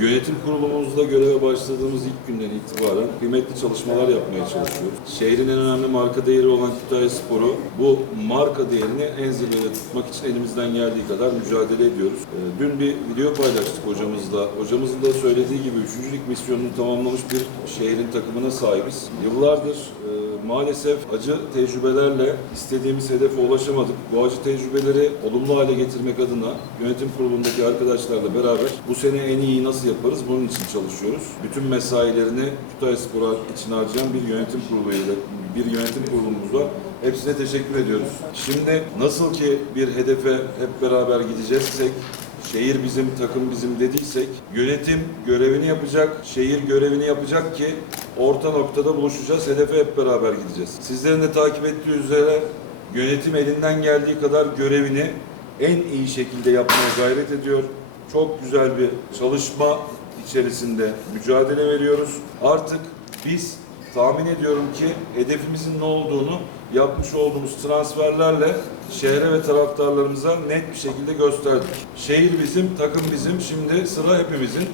Yönetim kurulumuzda göreve başladığımız ilk günden itibaren kıymetli çalışmalar yapmaya çalışıyoruz. Şehrin en önemli marka değeri olan Kütahya Spor'u bu marka değerini en zirvede tutmak için elimizden geldiği kadar mücadele ediyoruz. Ee, Dün bir video paylaştık hocamızla. Hocamızın da söylediği gibi üçüncülük misyonunu tamamlamış bir şehrin takımına sahibiz. Yıllardır e, maalesef acı tecrübelerle istediğimiz hedefe ulaşamadık. Bu acı tecrübeleri olumlu hale getirmek adına yönetim kurulundaki arkadaşlarla beraber bu sene en iyi nasıl yaparız bunun için çalışıyoruz. Bütün mesailerini Kütahya Spor için harcayan bir yönetim kuruluyla bir yönetim kurulumuz var. Hepsine teşekkür ediyoruz. Şimdi nasıl ki bir hedefe hep beraber gideceksek şehir bizim, takım bizim dediysek yönetim görevini yapacak, şehir görevini yapacak ki orta noktada buluşacağız, hedefe hep beraber gideceğiz. Sizlerin de takip ettiği üzere yönetim elinden geldiği kadar görevini en iyi şekilde yapmaya gayret ediyor. Çok güzel bir çalışma içerisinde mücadele veriyoruz. Artık biz tahmin ediyorum ki hedefimizin ne olduğunu yapmış olduğumuz transferlerle şehre ve taraftarlarımıza net bir şekilde gösterdik. Şehir bizim, takım bizim. Şimdi sıra hepimizin.